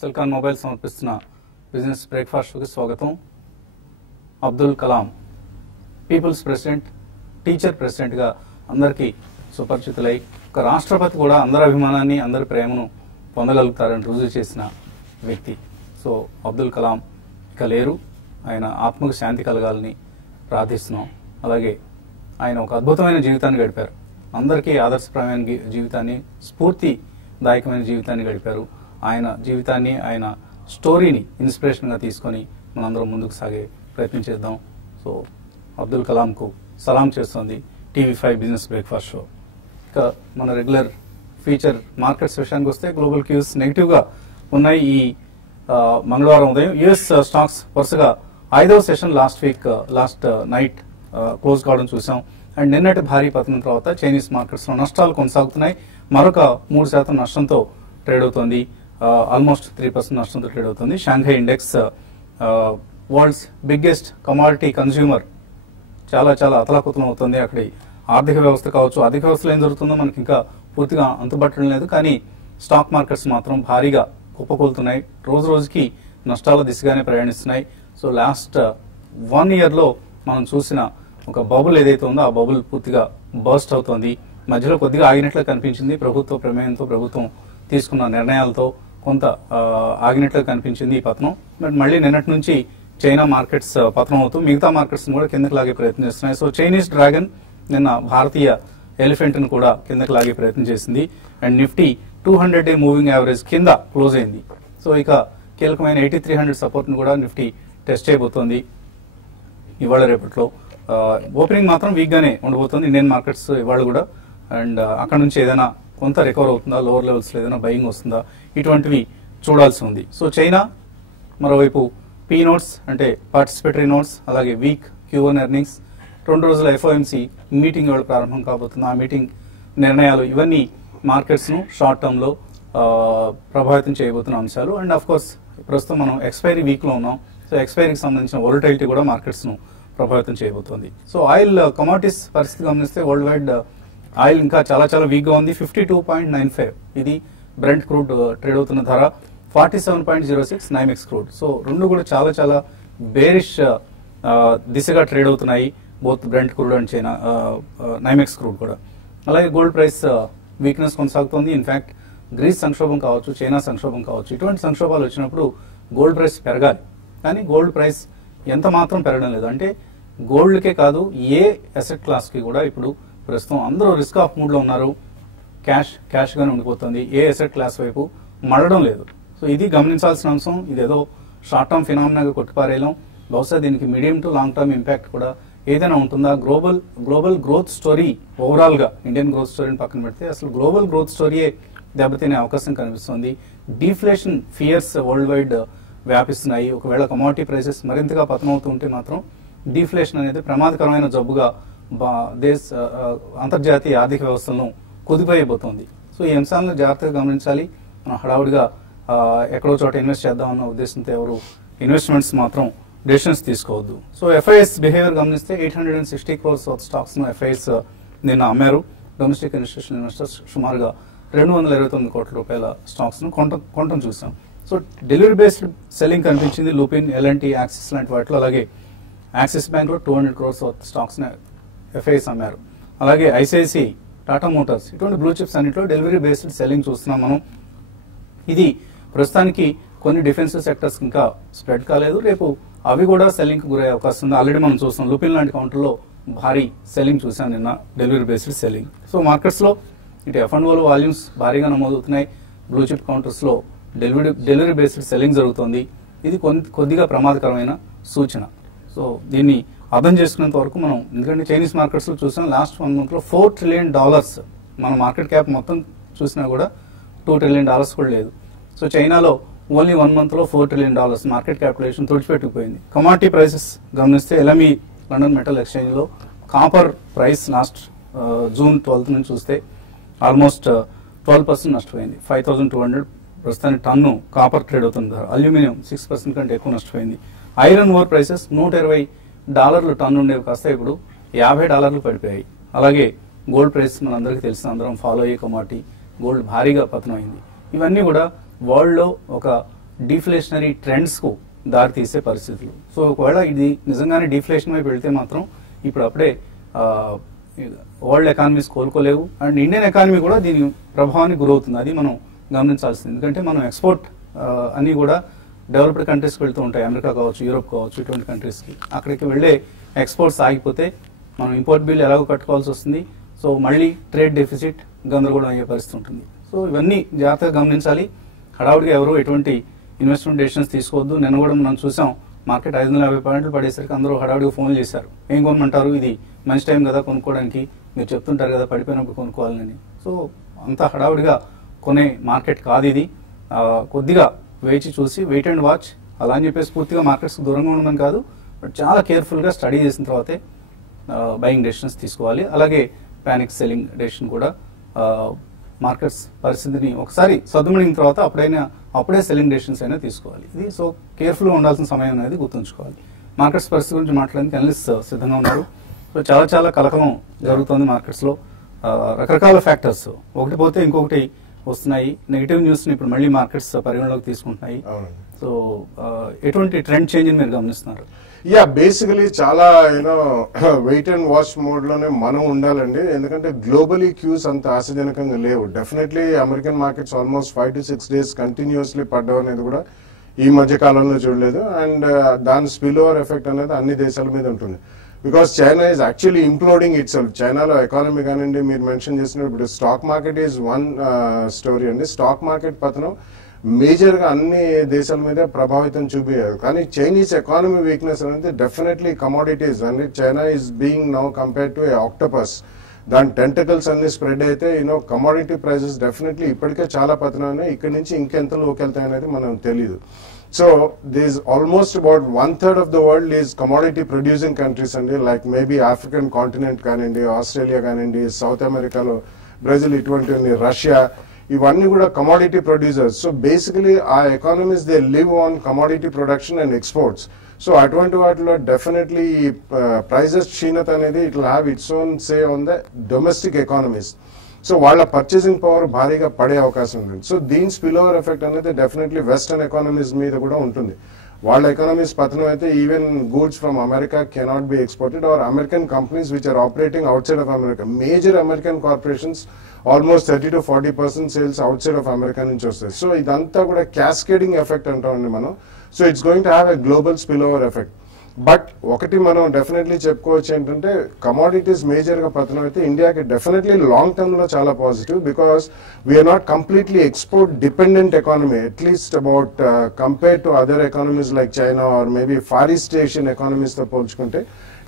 Silicon Mobile సమర్పిస్తున్న business breakfast కి స్వాగతం. Abdul Kalam people's president, teacher president గా అందరికీ సుపరిచితులై ఒక రాష్ట్రపతి కూడా అందరి అభిమానాన్ని అందరి ప్రేమను పొందగలుగుతారని రుజువు చేసిన వ్యక్తి. సో అబ్దుల్ కలాం ఇక లేరు. ఆయన ఆత్మకు శాంతి కలగాలని ప్రార్థిస్తున్నాం. అలాగే ఆయన ఒక అద్భుతమైన జీవితాన్ని గడిపారు. అందరికీ ఆదర్శప్రాయమైన జీవితాన్ని, స్ఫూర్తిదాయకమైన జీవితాన్ని గడిపారు. ఆయన జీవితాన్ని, ఆయన స్టోరీని ఇన్స్పిరేషన్గా తీసుకొని మనందరం ముందుకు సాగే ప్రయత్నం చేద్దాం. సో అబ్దుల్ కలాంకు సలాం చేస్తోంది టీవీ5 బిజినెస్ బ్రేక్ఫాస్ట్ షో. ఇక మన రెగ్యులర్ ఫీచర్ మార్కెట్స్ విషయానికి వస్తే గ్లోబల్ క్యూస్ నెగిటివ్గా ఉన్నాయి. ఈ మంగళవారం ఉదయం యుఎస్ స్టాక్స్ వరుసగా 5వ సెషన్ లాస్ట్ నైట్ క్లోజ్ కావడం చూసాం. అండ్ నిన్నటి భారీ పతనం తర్వాత చైనీస్ మార్కెట్స్ లో నష్టాలు కొనసాగుతున్నాయి. మరొక 3% నష్టంతో ట్రేడ్ అవుతోంది. ఆల్మోస్ట్ 3% నష్టంతో ట్రేడ్ అవుతుంది. Shanghai index world's biggest commodity consumer చాలా చాలా అతలాకుతలం అవుతుంది. అక్కడి ఆర్థిక వ్యవస్థ కావచ్చు, ఆర్థిక వ్యవస్థలో ఏం జరుగుతుందో మనకి ఇంకా పూర్తిగా అంతుబట్టడం లేదు. కానీ స్టాక్ మార్కెట్స్ మాత్రం భారీగా కుప్పకూలుతున్నాయి. రోజు రోజుకి నష్టాల దిశగానే ప్రయాణిస్తున్నాయి. సో లాస్ట్ 1 year లో మనం చూసిన ఒక బబుల్ ఏదైతే ఉందో ఆ బబుల్ పూర్తిగా బర్స్ట్ అవుతోంది. మధ్యలో కొద్దిగా ఆగినట్లు కనిపించింది. ప్రభుత్వ ప్రమేయంతో, ప్రభుత్వం తీసుకున్న నిర్ణయాలతో కొంత ఆగినట్లు కనిపించింది ఈ పతనం. బట్ మళ్ళీ నిన్నటి నుంచి చైనా మార్కెట్స్ పతనం అవుతూ మిగతా మార్కెట్స్ కూడా కిందకి లాగే ప్రయత్నం చేస్తున్నాయి. సో చైనీస్ డ్రాగన్ నిన్న భారతీయ ఎలిఫెంట్ ను కూడా కిందకి లాగే ప్రయత్నం చేసింది. And Nifty 200-day moving average కింద క్లోజ్ అయింది. సో ఇక కీలకమైన 8300 సపోర్ట్ ను కూడా నిఫ్టీ టెస్ట్ చేయబోతోంది ఇవాళ రేపట్లో. ఓపెనింగ్ మాత్రం వీక్ గానే ఉండబోతుంది ఇండియన్ మార్కెట్స్ ఇవాళ కూడా. అండ్ అక్కడ నుంచి ఏదైనా కొంత రికవర్ అవుతుందా, లోవర్ లెవెల్స్ లో ఏదైనా బయింగ్ వస్తుందా, ఇటువంటివి చూడాల్సి ఉంది. సో చైనా మరోవైపు పీ నోట్స్ అంటే పార్టిసిపేటరీ నోట్స్, అలాగే వీక్ Q1 ఎర్నింగ్స్, 2 రోజుల FOMC మీటింగ్ ఇవాళ ప్రారంభం కాబోతుంది. ఆ మీటింగ్ నిర్ణయాలు ఇవన్నీ మార్కెట్స్ ను షార్ట్ టర్మ్ లో ప్రభావితం చేయబోతున్న అంశాలు. అండ్ అఫ్ కోర్స్ ప్రస్తుతం మనం ఎక్స్పైరీ వీక్ లో ఉన్నాం. సో ఎక్స్పైరీకి సంబంధించిన వొలటిలిటీ కూడా మార్కెట్స్ ను ప్రభావితం చేయబోతోంది. సో ఆయిల్ కమోడిటీస్ పరిస్థితి గమనిస్తే వరల్డ్ వైడ్ ఆయిల్ ఇంకా చాలా చాలా వీక్ గా ఉంది. 52.95 ఇది బ్రెంట్ క్రూడ్ ట్రేడ్ అవుతున్న ధర. 47.06 నైమెక్స్ క్రూడ్. సో రెండు కూడా చాలా చాలా బేరిష్ దిశగా ట్రేడ్ అవుతున్నాయి, both Brent crude and China NYMEX crude కూడా. అలాగే గోల్డ్ ప్రైస్ వీక్నెస్ కొనసాగుతోంది. ఇన్ఫాక్ట్ గ్రీస్ సంక్షోభం కావచ్చు, చైనా సంక్షోభం కావచ్చు, ఇటువంటి సంక్షోభాలు వచ్చినప్పుడు గోల్డ్ ప్రైస్ పెరగాలి. కానీ గోల్డ్ ప్రైస్ ఎంత మాత్రం పెరగడం లేదు. అంటే గోల్డ్కే కాదు, ఏ అసెట్ క్లాస్ కి కూడా ఇప్పుడు ప్రస్తుతం అందరూ రిస్క్ ఆఫ్ మూడ్ లో ఉన్నారు. క్యాష్ గానే ఉండిపోతుంది. ఏ అసెట్ క్లాస్ వైపు మళ్ళడం లేదు. సో ఇది గమనించాల్సిన అంశం. ఇదేదో షార్ట్ టర్మ్ ఫినామినాగా కొట్టిపారేయడం. బహుశా దీనికి medium to long term impact కూడా ఏదైనా ఉంటుందా? గ్లోబల్ గ్రోత్ స్టోరీ ఓవరాల్ గా, ఇండియన్ గ్రోత్ స్టోరీని పక్కన పెడితే అసలు గ్లోబల్ గ్రోత్ స్టోరీయే దెబ్బతినే అవకాశం కనిపిస్తుంది. డీఫ్లేషన్ ఫియర్స్ వరల్డ్ వైడ్ వ్యాపిస్తున్నాయి. ఒకవేళ కమోడిటీ ప్రైసెస్ మరింతగా పతనవుతూ ఉంటే మాత్రం డీఫ్లేషన్ అనేది ప్రమాదకరమైన జబ్బుగా అంతర్జాతీయ ఆర్థిక వ్యవస్థలను కుదిపోయబోతోంది. సో ఈ అంశాలను జాగ్రత్తగా గమనించాలి. మనం హడావుడిగా ఎక్కడో చోట ఇన్వెస్ట్ చేద్దామన్న ఉద్దేశంతో ఎవరు ఇన్వెస్ట్మెంట్స్ మాత్రం డెసిషన్స్ తీసుకోవద్దు. సో FIS బిహేవియర్ గమనిస్తే 860 crores స్టాక్స్ ను FIS నిన్న అమ్మారు. డొమెస్టిక్ ఇన్స్టిట్యూషనల్ ఇన్వెస్టర్స్ సుమారుగా 229 కోట్ల రూపాయల స్టాక్స్ ను కొనటం చూసాం. సో డెలివరీ బేస్డ్ సెల్లింగ్ కనిపించింది. లూపిన్, L&T, యాక్సిస్ లాంటి వాటిలో. అలాగే యాక్సిస్ బ్యాంక్ లో 200 crores స్టాక్స్ ని FIS అమ్మారు. అలాగే ICICI, టాటా మోటార్స్, ఇటువంటి బ్లూ చిప్స్ అన్నింటిలో డెలివరీ బేస్డ్ సెల్లింగ్ చూస్తున్నాం మనం. ఇది ప్రస్తుతానికి కొన్ని డిఫెన్సివ్ సెక్టర్స్ ఇంకా స్ప్రెడ్ కాలేదు. రేపు అవి కూడా సెల్లింగ్ కు గురయ్యే అవకాశం ఉంది. ఆల్రెడీ మనం చూస్తాం లూపిన్ లాంటి కౌంటర్లో భారీ సెల్లింగ్ చూసాం నిన్న, delivery based selling. So markets లో ఇటు F&O వాల్యూమ్స్ భారీగా నమోదవుతున్నాయి. బ్లూ చిప్ కౌంటర్స్ లో డెలివరీ బేస్డ్ సెల్లింగ్ జరుగుతోంది. ఇది కొద్దిగా ప్రమాదకరమైన సూచన. సో దీన్ని అర్థం చేసుకునేంత వరకు మనం, ఎందుకంటే చైనీస్ మార్కెట్స్ లో చూసాం లాస్ట్ 1 month లో $4 trillion మన మార్కెట్ క్యాప్ మొత్తం చూసినా కూడా $2 trillion కూడా లేదు. సో చైనాలో ఓన్లీ 1 month లో $4 trillion మార్కెట్ క్యాపిటలైజేషన్ తుడిచిపెట్టుకుపోయింది. కమాడిటీ ప్రైసెస్ గమనిస్తే LME లండన్ మెటల్ ఎక్స్చేంజ్ లో copper price last June 12th నుంచి చూస్తే ఆల్మోస్ట్ 12% నష్టపోయింది. 5200 ప్రస్తుతానికి టన్ను కాపర్ ట్రేడ్ అవుతుంది. అల్యూమినియం 6% కంటే ఎక్కువ నష్టపోయింది. ఐరన్ ఓర్ ప్రైసెస్ $120 టన్ను ఉండేవి కాస్త ఇప్పుడు $50 పడిపోయాయి. అలాగే గోల్డ్ ప్రైస్ మనందరికీ తెలిసిన, అందరం ఫాలో అయ్యే కమాడిటీ గోల్డ్ భారీగా పతనమైంది. ఇవన్నీ కూడా వరల్డ్ లో ఒక డిఫ్లేషనరీ ట్రెండ్స్ కు దారి తీసే పరిస్థితులు. సో ఒకవేళ ఇది నిజంగానే డిఫ్లేషన్ వైపు వెళ్తే మాత్రం ఇప్పుడు అప్పుడే వరల్డ్ ఎకానమీస్ కోలుకోలేవు, అండ్ ఇండియన్ ఎకానమీ కూడా దీని ప్రభావానికి గురవుతుంది. అది మనం గమనించాల్సింది. ఎందుకంటే మనం ఎక్స్పోర్ట్ అన్ని కూడా డెవలప్డ్ కంట్రీస్కి వెళ్తూ ఉంటాయి, అమెరికా కావచ్చు, యూరోప్ కావచ్చు, ఇటువంటి కంట్రీస్కి. అక్కడికి వెళ్ళే ఎక్స్పోర్ట్స్ ఆగిపోతే మనం ఇంపోర్ట్ బిల్ ఎలాగో కట్టుకోవాల్సి వస్తుంది. సో మళ్ళీ ట్రేడ్ డెఫిసిట్ గందరగోళం అయ్యే పరిస్థితి ఉంటుంది. సో ఇవన్నీ జాగ్రత్తగా గమనించాలి. హడావుడిగా ఎవరు ఎటువంటి ఇన్వెస్ట్మెంట్ డెసిషన్స్ తీసుకోవద్దు. నిన్న కూడా మనం చూసాం, మార్కెట్ 550 పాయింట్లు పడేసరికి అందరూ హడావుడిగా ఫోన్లు చేశారు, ఏం కొనమంటారు, ఇది మంచి టైం కదా కొనుక్కోవడానికి, మీరు చెప్తుంటారు కదా పడిపోయినప్పుడు కొనుక్కోవాలని. సో అంత హడావుడిగా కొనే మార్కెట్ కాదు ఇది. కొద్దిగా వేచి చూసి వెయిట్ అండ్ వాచ్, అలా అని చెప్పేసి పూర్తిగా మార్కెట్స్ దూరంగా ఉండమని కాదు, బట్ చాలా కేర్ఫుల్గా స్టడీ చేసిన తర్వాతే బయింగ్ డెసిషన్స్ తీసుకోవాలి. అలాగే ప్యానిక్ సెల్లింగ్ డెసిషన్ కూడా మార్కెట్స్ పరిస్థితిని ఒకసారి సద్దుమణిన తర్వాత అప్పుడే సెల్లింగ్ డెసిషన్స్ అయినా తీసుకోవాలి. ఇది సో కేర్ఫుల్గా ఉండాల్సిన సమయం అనేది గుర్తుంచుకోవాలి. మార్కెట్స్ పరిస్థితి గురించి మాట్లాడడానికి అనలిస్ట్ సిద్ధంగా ఉన్నారు. సో చాలా కలకలం జరుగుతుంది మార్కెట్స్లో. రకరకాల ఫ్యాక్టర్స్ ఒకటి పోతే ఇంకొకటి వస్తున్నాయి. నెగిటివ్ న్యూస్ ని ఇప్పుడు మళ్ళీ మార్కెట్స్ పరిగణలోకి తీసుకుంటున్నాయి. సో ఎటువంటి ట్రెండ్ చేంజ్ మీరు గమనిస్తున్నారు? యా, బేసికలీ చాలా వెయిట్ అండ్ వాచ్ మోడ్ లోనే మనం ఉండాలండి. ఎందుకంటే గ్లోబలీ క్యూస్ అంత ఆశాజనకంగా లేవు. Definitely American markets almost 5 to 6 days continuously పడ్డం అనేది కూడా ఈ మధ్య కాలంలో చూడలేదు. అండ్ దాని స్పిల్ ఓవర్ ఎఫెక్ట్ అనేది అన్ని దేశాల మీద ఉంటుంది. Because China is actually imploding itself. చైనాలో ఎకానమీ కానివ్వండి, మీరు మెన్షన్ చేసినప్పుడు ఇప్పుడు stock market is one story అండి. స్టాక్ మార్కెట్ పతనం మేజర్ గా అన్ని దేశాల మీద ప్రభావితం చూపించారు. కానీ చైనీస్ ఎకానమీ వీక్నెస్ అనేది డెఫినెట్లీ కమోడిటీస్ అండి. China is being now compare to a octopus. దాని టెంటకల్స్ అన్ని స్ప్రెడ్ అయితే కమోడిటీ ప్రైసెస్ డెఫినెట్లీ ఇప్పటికే చాలా పతనం. ఇక్కడ నుంచి ఇంకెంత లోకి వెళ్తాయి అనేది మనం తెలియదు. So there's almost about 1/3 of the world is commodity producing countries and like maybe African continent kanindi, Australia kanindi, South America lo Brazil iటువంటి Russia, ఇవన్నీ కూడా commodity producers. So basically our economies they live on commodity production and exports. So అటువంటి వాటిలో definitely prices క్షీణత అనేది it will have its own say on the domestic economies. So వాళ్ళ purchasing power భారీగా పడే అవకాశం ఉంది. సో దీని స్పిల్ ఓవర్ ఎఫెక్ట్ అనేది డెఫినెట్లీ వెస్టర్న్ ఎకానమీస్ మీద కూడా ఉంటుంది. వాళ్ళ ఎకానమీస్ పతనం అయితే even goods from America cannot be exported or American companies which are operating outside of America. Major American corporations almost 30 to 40% sales outside of America నుంచి వస్తాయి. So ఇదంతా కూడా క్యాస్కేడింగ్ ఎఫెక్ట్ అంటామండి మనం. So it's going to have a global spill over effect. But ఒకటి మనం definitely చెప్పుకోవచ్చు ఏంటంటే కమోడిటీస్ మేజర్ గా పతనం అయితే ఇండియాకి డెఫినెట్లీ లాంగ్ టర్మ్ లో చాలా positive. Because we are not completely export dependent economy, at least about compare to other economies like China or maybe far east Asian economies తో పోల్చుకుంటే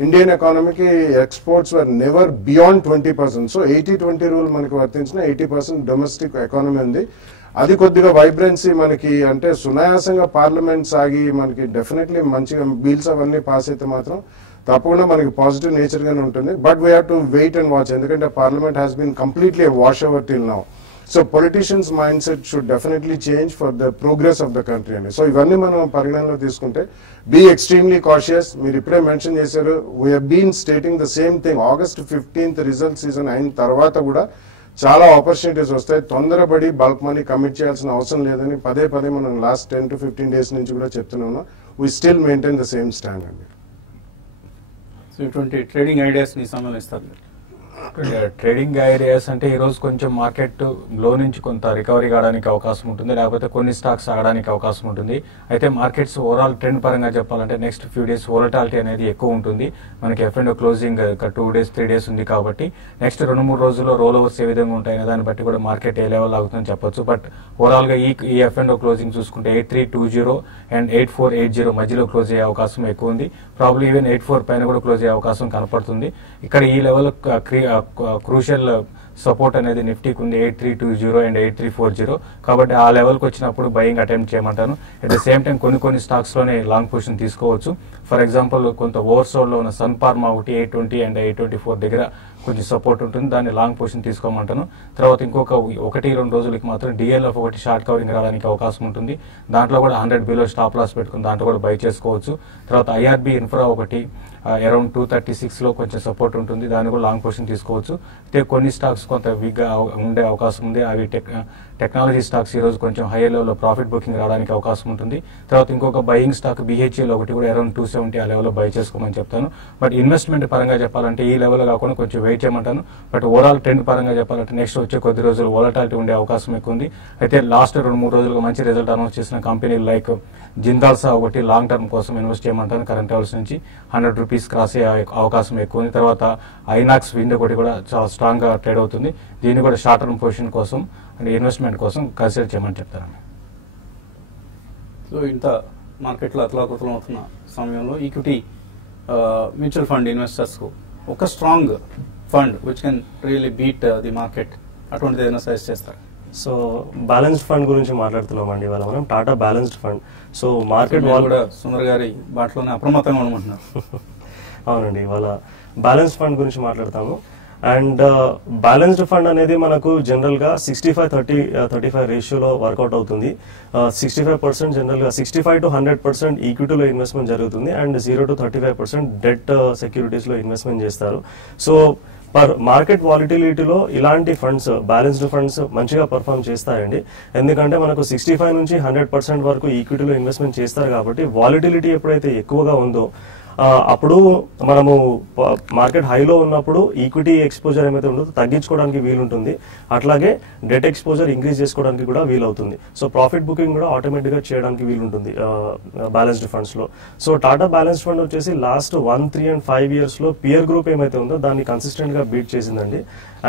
ఇండియన్ ఎకానమీకి exports were never beyond 20%. So 80-20 rule మనకి వర్తించిన 80% domestic economy ఉంది. అది కొద్దిగా వైబ్రెన్సీ మనకి అంటే సునాయాసంగా పార్లమెంట్ సాగి మనకి డెఫినెట్లీ మంచిగా బిల్స్ అవన్నీ పాస్ అయితే మాత్రం తప్పకుండా మనకి పాజిటివ్ నేచర్ గానే ఉంటుంది. But we have to wait and watch, ఎందుకంటే parliament has been completely wash over till now. So politicians mindset should definitely change for the progress of the country అండి. So ఇవన్నీ మనం పరిగణనలో తీసుకుంటే be extremely cautious. మీరు ఇప్పుడే mention చేశారు, we have been stating the same thing. August 15th result season అయిన తర్వాత కూడా చాలా ఆపర్చునిటీస్ వస్తాయి. తొందరపడి బల్క్ మనీ కమిట్ చేయాల్సిన అవసరం లేదని పదే మనం లాస్ట్ 10 to 15 days నుంచి కూడా చెప్తున్నాను. We still maintain the same stand అండి. సో ఇటువంటి ట్రేడింగ్ ఐడియాస్ ని సమన్వయిస్తారు. ట్రేడింగ్ ఐడియాస్ అంటే ఈ రోజు కొంచెం మార్కెట్ లో నుంచి కొంత రికవరీ కావడానికి అవకాశం ఉంటుంది, లేకపోతే కొన్ని స్టాక్స్ ఆగడానికి అవకాశం ఉంటుంది. అయితే మార్కెట్స్ ఓవరాల్ ట్రెండ్ పరంగా చెప్పాలంటే నెక్స్ట్ ఫ్యూ డేస్ వోలటాలిటీ అనేది ఎక్కువ ఉంటుంది. మనకి F&O క్లోజింగ్ 2 days 3 days ఉంది కాబట్టి నెక్స్ట్ 2-3 రోజుల్లో రోల్ ఓవర్స్ ఏ విధంగా ఉంటాయనే దాన్ని బట్టి కూడా మార్కెట్ ఏ లెవెల్ ఆగుతుందని చెప్పొచ్చు. బట్ ఓవరాల్ గా ఈ F&O క్లోజింగ్ చూసుకుంటే 8320 అండ్ 8480 మధ్యలో క్లోజ్ అయ్యే అవకాశం ఎక్కువ ఉంది. ప్రాబ్లీ ఈవెన్ 84 పైన కూడా క్లోజ్ అయ్యే అవకాశం కనపడుతుంది. ఇక్కడ ఈ లెవెల్ క్రూషియల్ సపోర్ట్ అనేది నిఫ్టీకి ఉంది 8320 అండ్ 8340. కాబట్టి ఆ లెవెల్కి వచ్చినప్పుడు బయింగ్ అటెంప్ట్ చేయమంటాను. అట్ ద సేమ్ టైం కొన్ని స్టాక్స్ లోనే లాంగ్ పొజిషన్ తీసుకోవచ్చు. ఫర్ ఎగ్జాంపుల్ కొంత ఓవర్సోల్డ్ లో ఉన్న సన్ ఫార్మా ఒకటి 820 అండ్ 824 దగ్గర కొంచెం సపోర్ట్ ఉంటుంది, దాన్ని లాంగ్ పొజిషన్ తీసుకోమంటాను. తర్వాత ఇంకొక 1-2 రోజులకి మాత్రం డిఎల్ఎఫ్ ఒకటి షార్ట్ కవరింగ్ రావడానికి అవకాశం ఉంటుంది. దాంట్లో కూడా 100 బిలో స్టాప్ లాస్ పెట్టుకుని దాంట్లో కూడా బై చేసుకోవచ్చు. తర్వాత ఐఆర్బి ఇన్ఫ్రా ఒకటి అరౌండ్ 236లో కొంచెం సపోర్ట్ ఉంటుంది, దాన్ని కూడా లాంగ్ పొజిషన్ తీసుకోవచ్చు. అయితే కొన్ని స్టాక్స్ కొంత వీక్గా ఉండే అవకాశం ఉంది. అవి టెక్నాలజీ స్టాక్స్ ఈ రోజు కొంచెం హై లెవెల్లో ప్రాఫిట్ బుకింగ్ రావడానికి అవకాశం ఉంటుంది. తర్వాత ఇంకొక బయింగ్ స్టాక్ బిహెచ్ఎల్ ఒకటి కూడా అరౌండ్ 270 ఆ లెవెల్లో బై చేసుకోమని చెప్తాను. బట్ ఇన్వెస్ట్మెంట్ పరంగా చెప్పాలంటే ఈ లెవెల్ కాకుండా కొంచెం వెయిట్ చేయమంటాను. బట్ ఓవరాల్ ట్రెండ్ పరంగా చెప్పాలంటే నెక్స్ట్ వచ్చే కొద్ది రోజులు వోలటాలిటీ ఉండే అవకాశం ఎక్కువ ఉంది. అయితే లాస్ట్ 2-3 రోజులుగా మంచి రిజల్ట్ అనౌన్స్ చేసిన కంపెనీలు లైక్ జిందాల్సా ఒకటి లాంగ్ టర్మ్ కోసం ఇన్వెస్ట్ చేయమంటాను. కరెంట్ లెవెల్స్ నుంచి 100 రూపీస్ క్రాస్ అయ్యే అవకాశం ఎక్కువ ఉంది. తర్వాత ఐనాక్స్ విండ్ ఒకటి కూడా చాలా స్ట్రాంగ్ గా ట్రేడ్ అవుతుంది. దీన్ని కూడా షార్ట్ టర్మ్ పొజిషన్ కోసం అండ్ ఇన్వెస్ట్మెంట్ కోసం కన్సిడర్ చేయమని చెప్తారండి. సో ఇంత మార్కెట్లో అతలాకుతలం అవుతున్న సమయంలో ఈక్విటీ మ్యూచువల్ ఫండ్ ఇన్వెస్టర్స్ కు ఒక strong fund which can really beat the market అటువంటిది ఏదైనా సజెస్ట్ చేస్తారు? సో బ్యాలెన్స్డ్ ఫండ్ గురించి మాట్లాడుతున్నామండి ఇవాళ మనం. Tata balanced fund. So market కూడా సుందర్ గారి బాటలోనే అప్రమత్తంగా ఉండమంటున్నారు. అవునండి, ఇవాళ బ్యాలెన్స్డ్ ఫండ్ గురించి మాట్లాడతాము. అండ్ బ్యాలెన్స్డ్ ఫండ్ అనేది మనకు జనరల్ గా 65-35 రేషియోలో వర్కౌట్ అవుతుంది. 65% జనరల్ గా 65 to 100% ఈక్విటీలో ఇన్వెస్ట్మెంట్ జరుగుతుంది. అండ్ 0 to 35% డెట్ సెక్యూరిటీస్ లో ఇన్వెస్ట్మెంట్ చేస్తారు. సో మార్కెట్ వాలిటిలిటీలో ఇలాంటి ఫండ్స్, బ్యాలెన్స్డ్ ఫండ్స్ మంచిగా పర్ఫామ్ చేస్తాయండి. ఎందుకంటే మనకు 65 నుంచి 100% వరకు ఈక్విటీలో ఇన్వెస్ట్మెంట్ చేస్తారు కాబట్టి వాలిటిలిటీ ఎప్పుడైతే ఎక్కువగా ఉందో అప్పుడు మనము మార్కెట్ హైలో ఉన్నప్పుడు ఈక్విటీ ఎక్స్పోజర్ ఏమైతే ఉంటుందో తగ్గించుకోవడానికి వీలుంటుంది. అట్లాగే డెట్ ఎక్స్పోజర్ ఇంక్రీజ్ చేసుకోవడానికి కూడా వీలవుతుంది. సో ప్రాఫిట్ బుకింగ్ కూడా ఆటోమేటిక్ గా చేయడానికి వీలుంటుంది బ్యాలెన్స్డ్ ఫండ్స్ లో. సో టాటా బ్యాలెన్స్డ్ ఫండ్ వచ్చేసి లాస్ట్ 1, 3 and 5 years లో పియర్ గ్రూప్ ఏమైతే ఉందో దాన్ని కన్సిస్టెంట్ గా బీట్ చేసిందండి.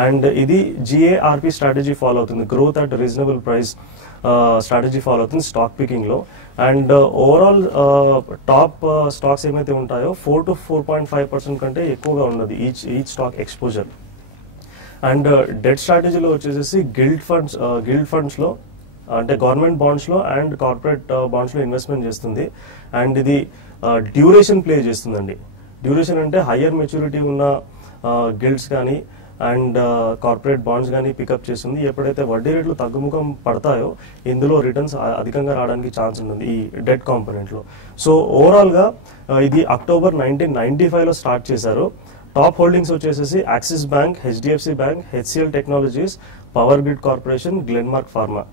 అండ్ ఇది GARP స్ట్రాటజీ ఫాలో అవుతుంది, growth at reasonable price strategy follow అవుతుంది స్టాక్ పికింగ్ లో. అండ్ ఓవరాల్ టాప్ స్టాక్స్ ఏమైతే ఉంటాయో 4 to 4.5% కంటే ఎక్కువగా ఉన్నది each stock exposure. And debt స్ట్రాటజీలో వచ్చేసి గిల్డ్ ఫండ్స్ లో అంటే గవర్నమెంట్ బాండ్స్ లో అండ్ కార్పొరేట్ బాండ్స్ లో ఇన్వెస్ట్మెంట్ చేస్తుంది. అండ్ ఇది డ్యూరేషన్ ప్లే చేస్తుందండి. డ్యూరేషన్ అంటే హయ్యర్ మెచ్యూరిటీ ఉన్న గిల్డ్స్ కానీ అండ్ కార్పొరేట్ బాండ్స్ కానీ పికప్ చేస్తుంది. ఎప్పుడైతే వడ్డీ రేట్లు తగ్గుముఖం పడతాయో ఇందులో రిటర్న్స్ అధికంగా రావడానికి ఛాన్స్ ఉంటుంది ఈ డెట్ కాంపోనెంట్ లో. సో ఓవరాల్ గా ఇది అక్టోబర్ 1995 లో స్టార్ట్ చేశారు. టాప్ హోల్డింగ్స్ వచ్చేసి Axis Bank, HDFC Bank, HCL Technologies, Power Grid Corporation, Glenmark Pharma.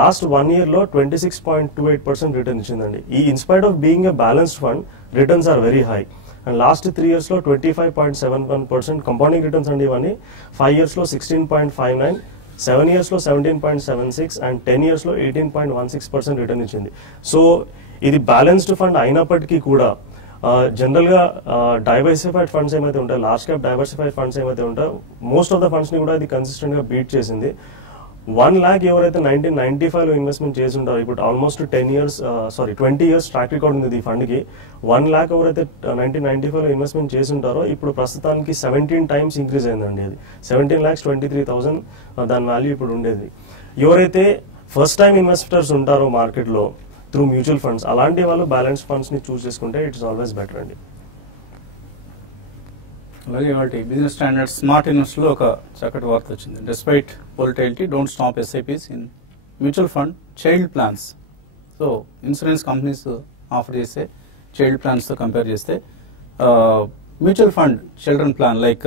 Last 1 year లో 26.28% రిటర్న్ ఇచ్చిందండి. ఈ in spite of being a balanced fund returns are very high. And last 3 years లో 25.71% compounding returns అండి ఇవన్నీ. 5 years లో 16.59, 7 years లో 17.76 and 10 years లో 18.16% return ఇచ్చింది. సో ఇది బ్యాలెన్స్డ్ ఫండ్ అయినప్పటికీ కూడా జనరల్ గా డైవర్సిఫైడ్ ఫండ్స్ ఏమైతే ఉంటాయో, లార్జ్ క్యాప్ డైవర్సిఫైడ్ ఫండ్స్ ఏమైతే ఉంటాయో మోస్ట్ ఆఫ్ ద ఫండ్స్ ని కూడా ఇది కన్సిస్టెంట్ గా బీట్ చేసింది. 1 lakh ఎవరైతే 1995 లో ఇన్వెస్ట్మెంట్ చేసి ఉంటారో ఇప్పుడు ఆల్మోస్ట్ 20 years ట్రాక్ రికార్డ్ ఉంది ఈ ఫండ్ కి. 1 lakh ఎవరైతే 1995 లో ఇన్వెస్ట్మెంట్ చేసి ఉంటారో ఇప్పుడు ప్రస్తుతానికి 17 times ఇంక్రీజ్ అయిందండి. అది 17,23,000 దాని వాల్యూ ఇప్పుడు ఉండేది. ఎవరైతే ఫస్ట్ టైం ఇన్వెస్టర్స్ ఉంటారో మార్కెట్ లో త్రూ మ్యూచువల్ ఫండ్స్, అలాంటి వాళ్ళు బ్యాలెన్స్ ఫండ్స్ ని చూస్ చేసుకుంటే ఇట్స్ ఆల్వేస్ బెటర్ అండి. అలాగే వాటి బిజినెస్ స్టాండర్డ్ స్మార్ట్ ఇన్వెస్ట్ లో ఒక చక్కటి వార్త వచ్చింది. Despite volatility don't stop SIPs in mutual fund child plans. So insurance companies offer చేసే చైల్డ్ ప్లాన్స్ తో కంపేర్ చేస్తే mutual fund children plan like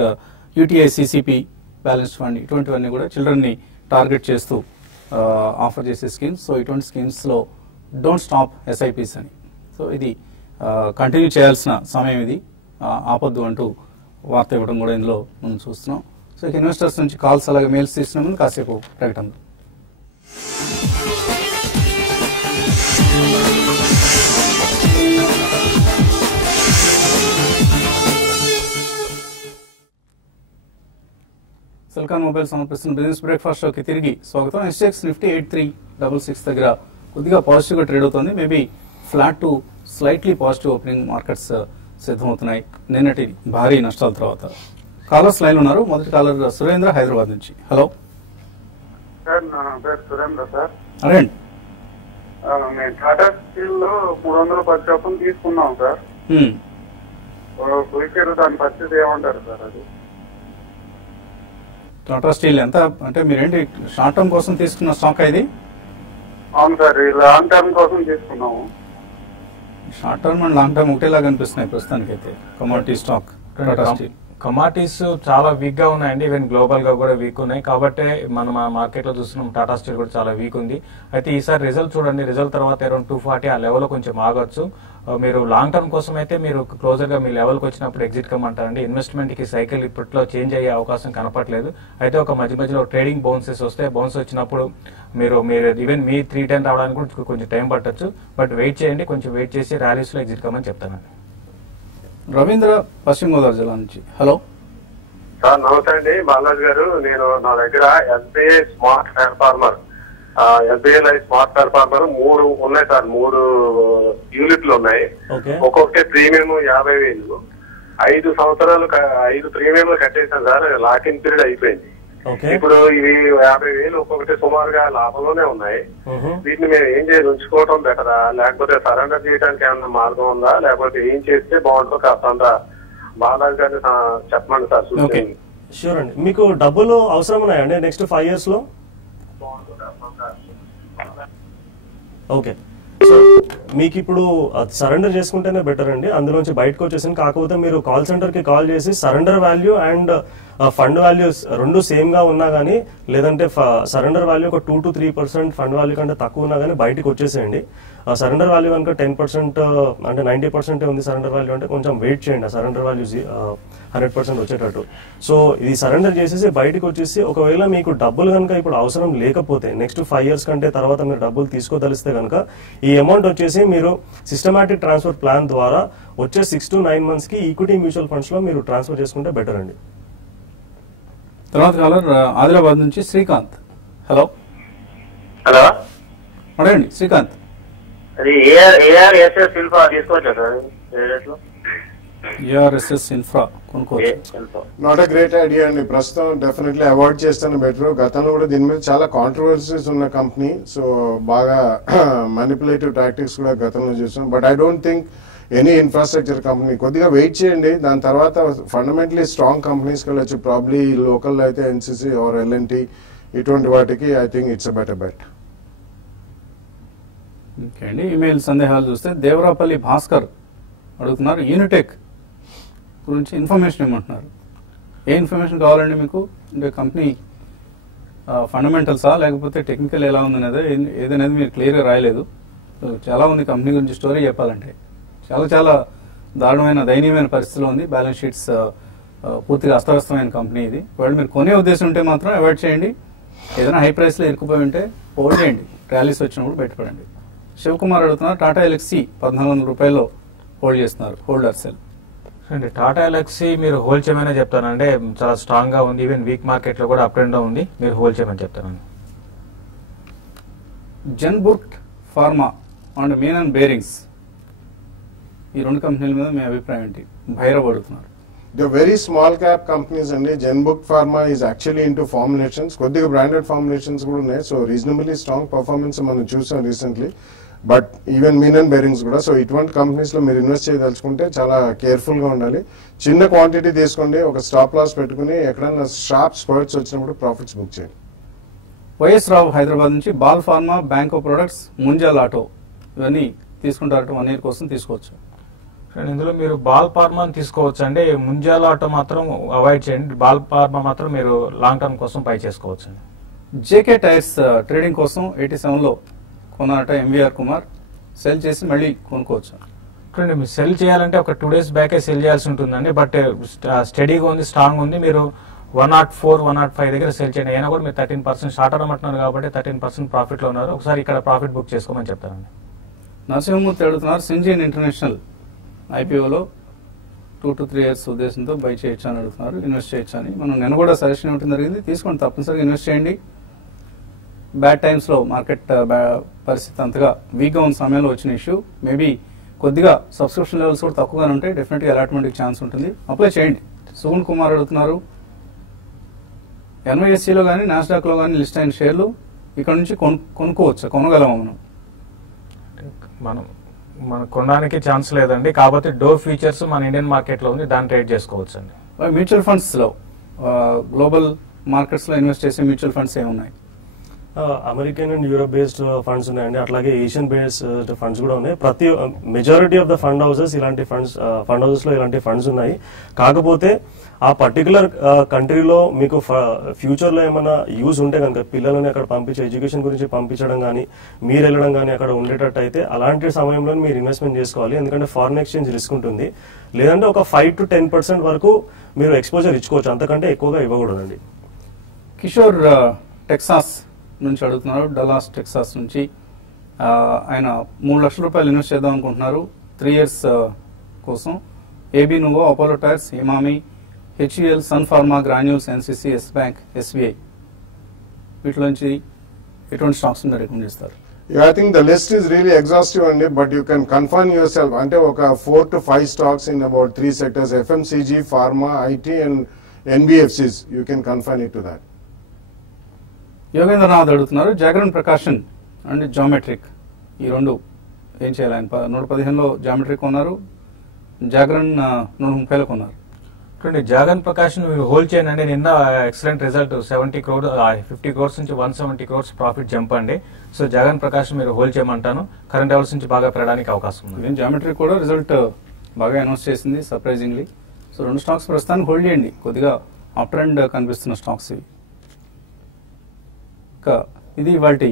UTI CCP balanced fund ఇటువంటివన్నీ కూడా చిల్డ్రన్ ని టార్గెట్ చేస్తూ ఆఫర్ చేసే స్కీమ్స్. సో ఇటువంటి schemes లో డోంట్ స్టాప్ SIPs అని. సో ఇది కంటిన్యూ చేయాల్సిన సమయం, ఇది ఆపొద్దు అంటూ వార్త ఇవ్వడం కూడా ఇందులో మనం చూస్తున్నాం. సో ఇక ఇన్వెస్టర్స్ నుంచి కాల్స్ అలాగే మెయిల్స్ తీసిన ముందు కాసేపు ప్రకటన. సెల్కాన్ మొబైల్ సమర్పిస్తున్న బిజినెస్ బ్రేక్ఫాస్ట్ షోకి తిరిగి స్వాగతం. SGX నిఫ్టీ 8366 దగ్గర కొద్దిగా పాజిటివ్ గా ట్రేడ్ అవుతుంది. Maybe flat to slightly positive opening markets సిద్ధమవుతున్నాయి నిన్నటి భారీ నష్టాల తర్వాత. కాలర్స్ లైన్ ఉన్నారు. మొదటి కాలర్ సురేంద్ర హైదరాబాద్ నుంచి. హలో సార్, నా పేరు సురేంద్ర సార్. అరేండి. మేము టాటా స్టీల్ లో 310 చొప్పున తీసుకున్నాం సార్. ఫ్యూచర్ దాని పరిస్థితి ఏమంటారు సార్? అది టాటా స్టీల్ ఎంత అంటే మీరేంటి షార్ట్ టర్మ్ కోసం తీసుకున్న స్టాక్ ఇది? అవును సార్, ఈ లాంగ్ టర్మ్ కోసం తీసుకున్నాము. Short term and long term ఒకటేలాగా అనిపిస్తున్నాయి ప్రస్తుతానికైతే commodity stock Tata steel. Commodities చాలా వీక్ గా ఉన్నాయండి, ఈవెన్ గ్లోబల్ గా కూడా వీక్ ఉన్నాయి. కాబట్టి మనం మార్కెట్ లో చూస్తున్నాం టాటా స్టీల్ కూడా చాలా వీక్ ఉంది. అయితే ఈసారి రిజల్ట్ చూడండి, రిజల్ట్ తర్వాత అరౌండ్ 240 ఆ లెవెల్ కొంచెం ఆగొచ్చు. మీరు లాంగ్ టర్మ్ కోసం అయితే మీరు క్లోజర్ గా మీ లెవెల్ కి వచ్చినప్పుడు ఎగ్జిట్ కమ్మంటారండి. ఇన్వెస్ట్మెంట్ కి సైకిల్ ఇప్పట్లో చేంజ్ అయ్యే అవకాశం కనపట్లేదు. అయితే ఒక మధ్య మధ్యలో ట్రేడింగ్ బౌన్సెస్ వస్తే బౌన్స్ వచ్చినప్పుడు మీరు ఈవెన్ మీ 310 రావడానికి కూడా కొంచెం టైం పట్టొచ్చు. బట్ వెయిట్ చేయండి, కొంచెం వెయిట్ చేసి ర్యాలీస్ లో ఎగ్జిట్ కమ్మని చెప్తానండి. రవీంద్ర పశ్చిమ గోదావరి జిల్లా నుంచి. హలో సార్, నమస్తే అండి. బాలాజీ గారు, నేను నా దగ్గర SBI smart transformer, SBI life smart transformer 3 ఉన్నాయి సార్. 3 యూనిట్లు ఉన్నాయి. ఒక్కొక్కటి ప్రీమియం 50,000. 5 సంవత్సరాలు 5 ప్రీమియంలు కట్టేసాను సార్. లాకిన్ పీరియడ్ అయిపోయింది. ఇప్పుడు ఇవి 50,000 ఒక్కొక్కటి సుమారుగా లాభంలోనే ఉన్నాయి. వీటిని మేము ఏం చేయాలి, ఉంచుకోవడం బెటరా లేకపోతే సరెండర్ చేయడానికి ఏమన్నా మార్గం ఉందా, లేకపోతే ఏం చేస్తే బాగుంటుందో కాస్త బాలాజీ గారిని చెప్పండి సార్. షూర్ అండి. మీకు డబ్బులు అవసరం ఉన్నాయండి నెక్స్ట్ 5 years లో? ఓకే, సో మీకు ఇప్పుడు సరెండర్ చేసుకుంటేనే బెటర్ అండి. అందులోంచి బయటకు వచ్చేసింది. కాకపోతే మీరు కాల్ సెంటర్ కి కాల్ చేసి surrender value and fund values రెండు సేమ్ గా ఉన్నా గానీ, లేదంటే సరెండర్ వాల్యూ ఒక 2 to 3% ఫండ్ వాల్యూ కంటే తక్కువ ఉన్నా గానీ బయటకు వచ్చేసేయండి. సరెండర్ వాల్యూ కనుక 10% అంటే 90% ఉంది సరెండర్ వాల్యూ అంటే కొంచెం వెయిట్ చేయండి. సరెండర్ వాల్యూ 100% వచ్చేటట్టు. సో ఇది సరెండర్ చేసేసి బయటకు వచ్చేసి, ఒకవేళ మీకు డబ్బులు కనుక ఇప్పుడు అవసరం లేకపోతే నెక్స్ట్ 5 years కంటే తర్వాత మీరు డబ్బులు తీసుకోదలిస్తే కనుక ఈ అమౌంట్ వచ్చేసి మీరు సిస్టమాటిక్ ట్రాన్స్ఫర్ ప్లాన్ ద్వారా వచ్చే 6 to 9 months కి ఈక్విటీ మ్యూచువల్ ఫండ్స్ లో మీరు ట్రాన్స్ఫర్ చేసుకుంటే బెటర్ అండి. తర్వాత కాలర్ ఆదిలాబాద్ నుంచి శ్రీకాంత్. హలో హలో అడగండి శ్రీకాంత్. అది ఏఆర్ఎస్ఎస్ ఇన్ఫ్రా తీసుకోవచ్చా సార్? ఏఆర్ఎస్ఎస్ ఇన్ఫ్రా కొనుక్కోవచ్చు. నాట్ అ గ్రేట్ ఐడియా అండి. ప్రస్తుతం డెఫినెట్లీ అవాయిడ్ చేస్తాను బెటర్. గతంలో కూడా దీని మీద చాలా కాంట్రవర్సీస్ ఉన్న కంపెనీ. సో బాగా మ్యానిపులేటివ్ టాక్టిక్స్ కూడా గతంలో చూసాం. But I don't think any infrastructure company, కొద్దిగా వెయిట్ చేయండి. దాని తర్వాత ఫండమెంటలీ స్ట్రాంగ్ కంపెనీస్కి వెళ్ళచ్చు. ప్రాబ్లీ లోకల్ అయితే ఎన్సీసీ ఆర్ ఎల్ఎన్టీ ఇటువంటి వాటికి I think it's a better bet. Okay అండి. ఈమెయిల్ సందేహాలు చూస్తే దేవరాపల్లి భాస్కర్ అడుగుతున్నారు, యూనిటెక్ గురించి ఇన్ఫర్మేషన్ ఇవ్వమంటున్నారు. ఏ ఇన్ఫర్మేషన్ కావాలండి మీకు? అంటే కంపెనీ ఫండమెంటల్సా లేకపోతే టెక్నికల్ ఎలా ఉందనేది ఏదనేది మీరు క్లియర్గా రాయలేదు. చాలా ఉంది కంపెనీ గురించి స్టోరీ చెప్పాలంటే. చాలా చాలా దారుణమైన దయనీయమైన పరిస్థితిలో ఉంది. బ్యాలెన్స్ షీట్స్ పూర్తిగా అస్తవ్యస్తమైన కంపెనీ ఇది. ఒకవేళ మీరు కొనే ఉద్దేశం ఉంటే మాత్రం అవాయిడ్ చేయండి. ఏదైనా హై ప్రైస్లో ఇరుక్కుపోయి ఉంటే హోల్డ్ చేయండి. ర్యాలీస్ వచ్చినప్పుడు బయటపడండి. శివకుమార్ అడుగుతున్నారు, టాటా ఎలక్సీ 1,400 రూపాయల్లో హోల్డ్ చేస్తున్నారు. హోల్డర్ సెల్ అండి. టాటా ఎలక్సీ మీరు హోల్డ్ చేయమని చెప్తానంటే చాలా స్ట్రాంగ్ గా ఉంది. ఈవెన్ వీక్ మార్కెట్ లో కూడా అప్ అండ్ డౌన్ ఉంది. మీరు హోల్డ్ చేయమని చెప్తానండి. Jenburkt pharma and mean and bearings, ఈ 2 కంపెనీల మీద మీ అభిప్రాయం ఏంటి? భైరవ్ అడుగుతున్నారు. The very small cap companies అండి. Jenburkt pharma is actually into formulations. కొద్దిగా బ్రాండెడ్ ఫార్ములేషన్స్ కూడా ఉన్నాయి. సో రీజనబుల్లీ స్ట్రాంగ్ పర్ఫార్మెన్స్ మనం చూసాం recently. But even mean and bearings కూడా. సో ఇటువంటి కంపెనీస్ లో మీరు ఇన్వెస్ట్ చేయదలుచుకుంటే చాలా కేర్ఫుల్ గా ఉండాలి. చిన్న క్వాంటిటీ తీసుకోండి. ఒక స్టాప్ లాస్ పెట్టుకుని ఎక్కడన్నా షార్ప్ స్పర్ట్స్ వచ్చినప్పుడు ప్రాఫిట్స్ బుక్ చేయండి. వైఎస్ రావు హైదరాబాద్ నుంచి Bal pharma, Banco products, Munjal auto ఇవన్నీ తీసుకుంటారట. 1 year కోసం తీసుకోవచ్చు. ఇందులో మీరు బాల్ ఫార్మా తీసుకోవచ్చు అండి. ముంజాల ఆటో మాత్రం అవాయిడ్ చేయండి. బాల్ ఫార్మా మాత్రం మీరు లాంగ్ టర్మ్ కోసం బై చేసుకోవచ్చు అండి. జేకే టైర్స్ ట్రేడింగ్ కోసం 87లో కొన్నారట ఎంవీఆర్ కుమార్. సెల్ చేసి మళ్ళీ కొనుక్కోవచ్చు. చూడండి, మీరు సెల్ చేయాలంటే ఒక 2 days బ్యాకే సెల్ చేయాల్సి ఉంటుందండి. బట్ స్టడీగా ఉంది, స్ట్రాంగ్ ఉంది. మీరు 104, 105 దగ్గర సెల్ చేయండి. అయినా కూడా మీరు 13% షార్ట్ టర్మ్ అంటున్నారు కాబట్టి 13% ప్రాఫిట్ లో ఉన్నారు. ఒకసారి ఇక్కడ ప్రాఫిట్ బుక్ చేసుకోమని చెప్తానండి. నరసింహమూర్తి అడుగుతున్నారు, సింజిన్ ఇంటర్నేషనల్ ఐపీఓలో 2 to 3 years ఉద్దేశంతో బై చేయొచ్చు అని అడుగుతున్నారు. ఇన్వెస్ట్ చేయొచ్చు అని మనం నేను కూడా సజెషన్ ఇవ్వడం జరిగింది. తీసుకోండి, తప్పనిసరిగా ఇన్వెస్ట్ చేయండి. బ్యాడ్ టైమ్స్లో మార్కెట్ పరిస్థితి అంతగా వీక్గా ఉన్న సమయంలో వచ్చిన ఇష్యూ. మేబీ కొద్దిగా సబ్స్క్రిప్షన్ లెవెల్స్ కూడా తక్కువగానే ఉంటాయి. డెఫినెట్గా అలాట్మెంట్కి ఛాన్స్ ఉంటుంది. అప్లై చేయండి. సుగుణ్ కుమార్ అడుగుతున్నారు, ఎన్వైఎస్సీలో కానీ నాస్డాక్లో కానీ లిస్ట్ అయిన షేర్లు ఇక్కడ నుంచి కొనుక్కోవచ్చు, కొనగలమా మనం కొనడానికి ఛాన్స్ లేదండి. కాబట్టి డో ఫ్యూచర్స్ మన ఇండియన్ మార్కెట్ లో ఉంది, దాన్ని ట్రేడ్ చేసుకోవచ్చు అండి. మ్యూచువల్ ఫండ్స్ లో గ్లోబల్ మార్కెట్స్లో ఇన్వెస్ట్ చేసే మ్యూచువల్ ఫండ్స్ ఏమున్నాయి? American and Europe based funds ఉన్నాయండి, అట్లాగే ఏషియన్ బేస్డ్ ఫండ్స్ కూడా ఉన్నాయి. Majority of the fund houses లో ఇలాంటి ఫండ్స్ ఉన్నాయి. కాకపోతే ఆ పర్టికులర్ కంట్రీలో మీకు ఫ్యూచర్ లో ఏమైనా యూజ్ ఉంటే కనుక పిల్లలని అక్కడ పంపించి ఎడ్యుకేషన్ గురించి పంపించడం కానీ మీరు వెళ్ళడం కానీ అక్కడ ఉండేటట్టు అయితే అలాంటి సమయంలో మీరు ఇన్వెస్ట్మెంట్ చేసుకోవాలి. ఎందుకంటే ఫారిన్ ఎక్స్చేంజ్ రిస్క్ ఉంటుంది. లేదంటే ఒక 5 to 10% వరకు మీరు ఎక్స్పోజర్ ఇచ్చుకోవచ్చు, అంతకంటే ఎక్కువగా ఇవ్వకూడదండి. కిషోర్ టెక్సాస్ నుంచి అడుగుతున్నారు, డల్లాస్ టెక్సాస్ నుంచి. ఆయన 3 లక్షల రూపాయలు ఇన్వెస్ట్ చేద్దాం అనుకుంటున్నారు 3 years కోసం. AB Nuvo, Apollo tyres, Emami, HUL, Sun pharma, Granules, NCC, Yes bank, SBI, వీటిలోంచి ఎటువంటి స్టాక్స్ రికమెండ్ చేస్తారు? I think the list is really exhaustive and but you can confine yourself అంటే ఒక 4 to 5 stocks in about 3 sectors, FMCG, pharma, IT and NBFCs. You can confine it to that. Yogendranath అడుగుతున్నారు, Jagran Prakashan and geometric, ఈ రెండు ఏం చేయాలి? ఆయన 115లో geometric కొన్నారు, జాగరణ్ 130లో కొన్నారు. జాగన్ ప్రకాష్ మీరు హోల్డ్ చేయండి అండి. నిన్న ఎక్సలెంట్ రిజల్ట్ 70 crores 50 crores నుంచి 170 crores ప్రాఫిట్ జంప్ అండి. సో జాగన్ ప్రకాష్ మీరు హోల్డ్ చేయమంటాను. కరెంట్ లెవెల్స్ నుంచి బాగా పెరగడానికి అవకాశం ఉంది. జామెట్రిక్ కూడా రిజల్ట్ బాగా అనౌన్స్ చేసింది సర్ప్రైజింగ్లీ. సో 2 స్టాక్స్ ప్రస్తుతానికి హోల్డ్ చేయండి, కొద్దిగా అప్ ట్రెండ్ కనిపిస్తున్న స్టాక్స్ ఇవి. ఇది ఇవాల్టి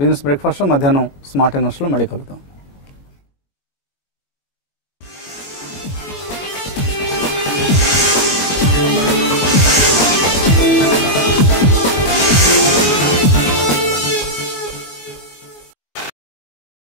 బిజినెస్ బ్రేక్ఫాస్ట్. మధ్యాహ్నం స్మార్ట్ ఇన్వెస్ట్లో మళ్ళీ కలుద్దాం.